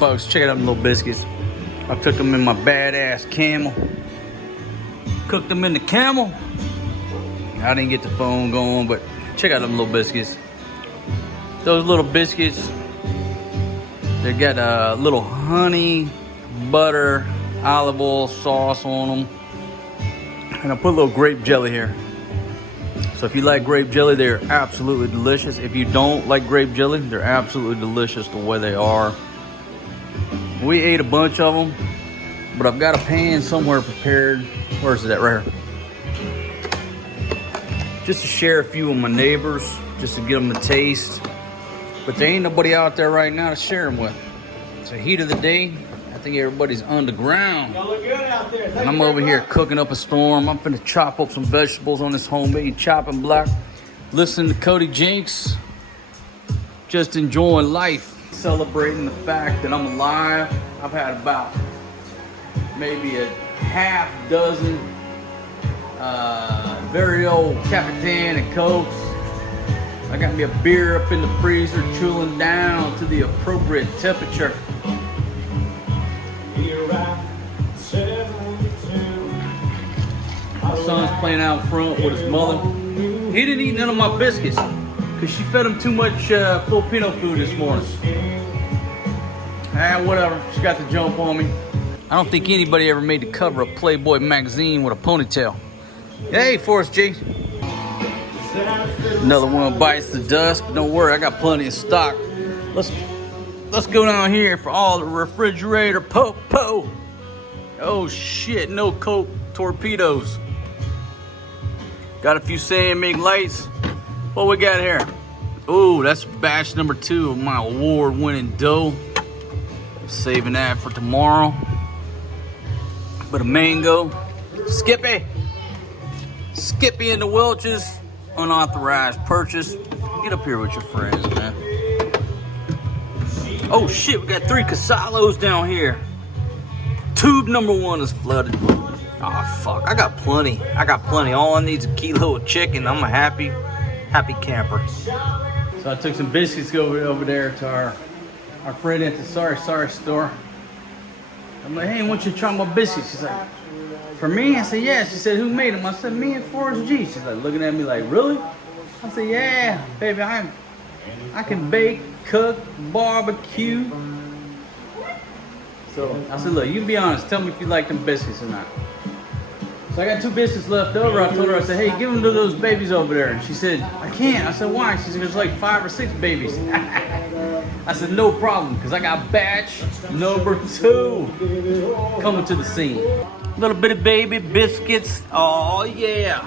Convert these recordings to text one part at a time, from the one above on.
folks, check out them little biscuits. I cooked them in my badass camel. Cooked them in the camel. I didn't get the phone going, but check out them little biscuits. Those little biscuits, they got a little honey, butter, olive oil sauce on them. And I put a little grape jelly here. So if you like grape jelly, they're absolutely delicious. If you don't like grape jelly, they're absolutely delicious the way they are. We ate a bunch of them, but I've got a pan somewhere prepared. Where's it at? Right here. Just to share a few with my neighbors, just to get them a taste. But there ain't nobody out there right now to share them with. It's the heat of the day. I think everybody's underground. Y'all look good out there. And I'm over here cooking up a storm. I'm finna chop up some vegetables on this homemade chopping block. Listening to Cody Jinks. Just enjoying life. Celebrating the fact that I'm alive. I've had about maybe a half dozen very old Capitan and Cokes. I got me a beer up in the freezer, chilling down to the appropriate temperature. My son's playing out front with his mother. He didn't eat none of my biscuits because she fed him too much Filipino food this morning. Ah, whatever. She got the jump on me. I don't think anybody ever made the cover of Playboy magazine with a ponytail. Hey, Forrest G. Another one bites the dust, but don't worry, I got plenty of stock. Let's go down here for all the refrigerator po. Oh shit, no Coke torpedoes. Got a few San Mig lights. What we got here? Ooh, that's batch number 2 of my award-winning dough. Saving that for tomorrow. But a mango. Skippy and the Welch's. Unauthorized purchase. Get up here with your friends, man. Oh shit, we got 3 Casalos down here. Tube number 1 is flooded. Oh fuck, I got plenty. All I need is a kilo of chicken. I'm a happy camper. So I took some biscuits over there to our friend at the sorry store. I'm like, hey, I want you to try my biscuits. She's like, for me? I said, yeah. She said, who made them? I said, me and Forrest G. She's like looking at me like, really? I said, yeah, baby, I can bake, cook, barbecue. So I said, look, you can be honest. Tell me if you like them biscuits or not. So I got 2 biscuits left over. I told her, I said, hey, give them to those babies over there. And she said, I can't. I said, why? She said, there's like 5 or 6 babies. I said, no problem, because I got batch number 2 coming to the scene. Little bit of baby biscuits. Oh, yeah.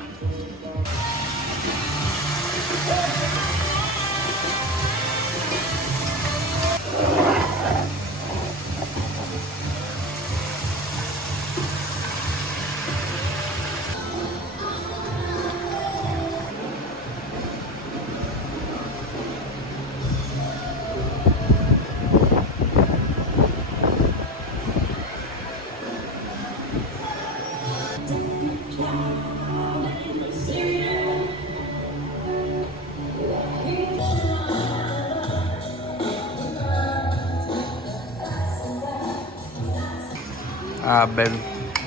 All right, baby.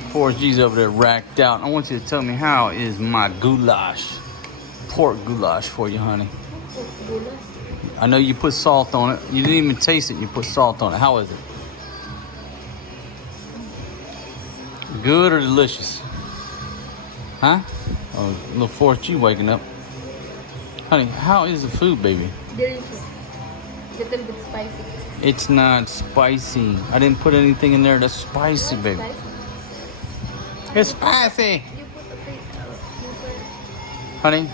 Forrest G's over there racked out. I want you to tell me, how is my goulash? Pork goulash for you, honey. Goulash? I know you put salt on it. You didn't even taste it. You put salt on it. How is it? Good or delicious? Huh? Oh, little Forrest G waking up. Honey, how is the food, baby? Delicious. Little bit spicy. It's not spicy. I didn't put anything in there that's spicy, baby. Spicy. It's spicy. You put a bit. Honey,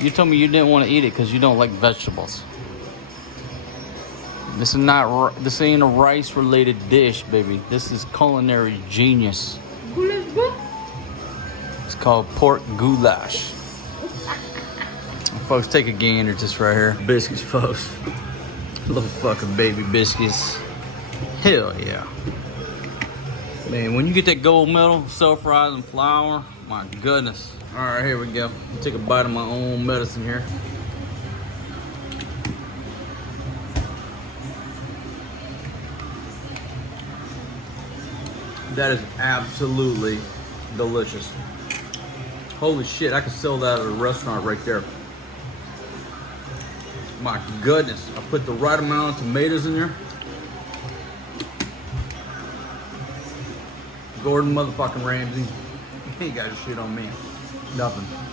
you told me you didn't want to eat it because you don't like vegetables. This ain't a rice-related dish, baby. This is culinary genius. Goulash good? It's called pork goulash. Folks, take a gander just right here. Biscuits, folks. Little fucking baby biscuits. Hell yeah. Man, when you get that gold medal, self-rising flour, my goodness. All right, here we go. Take a bite of my own medicine here. That is absolutely delicious. Holy shit, I could sell that at a restaurant right there. My goodness, I put the right amount of tomatoes in there. Gordon motherfucking Ramsay. You ain't got shit on me. Nothing.